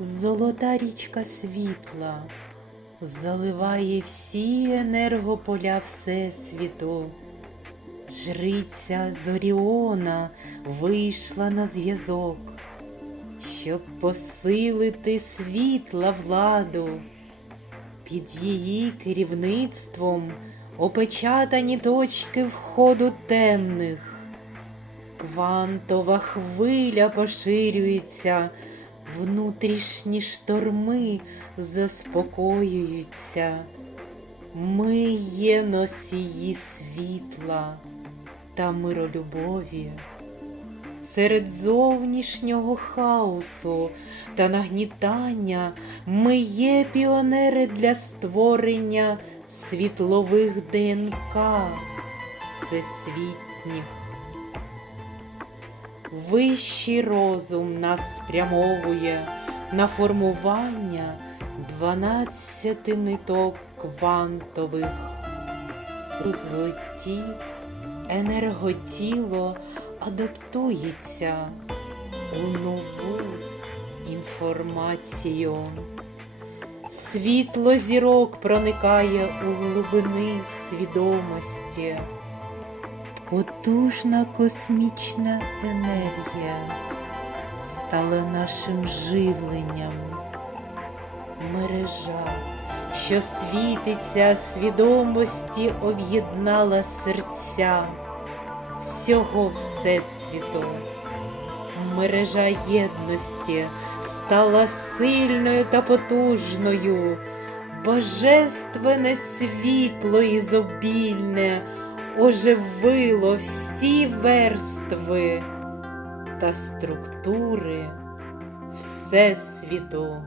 золота річка світла заливає всі енергополя Всесвіту. Жриця Зоріона вийшла на зв'язок, щоб посилити світла владу. Під її керівництвом опечатані точки входу темних. Квантова хвиля поширюється, внутрішні шторми заспокоюються. Ми є носії світла та миролюбові. Серед зовнішнього хаосу та нагнітання ми є піонери для створення світлових ДНК всесвітніх. Вищий розум нас спрямовує на формування дванадцяти ниток квантових. У злитті енерготіло адаптується у нову інформацію. Світло зірок проникає у глибини свідомості. Потужна космічна енергія стала нашим живленням. Мережа, що світиться свідомості, об'єднала серця всього Всесвіту. Мережа єдності стала сильною та потужною. Божественне світло ізобільне оживило всі верстви та структури Всесвіту.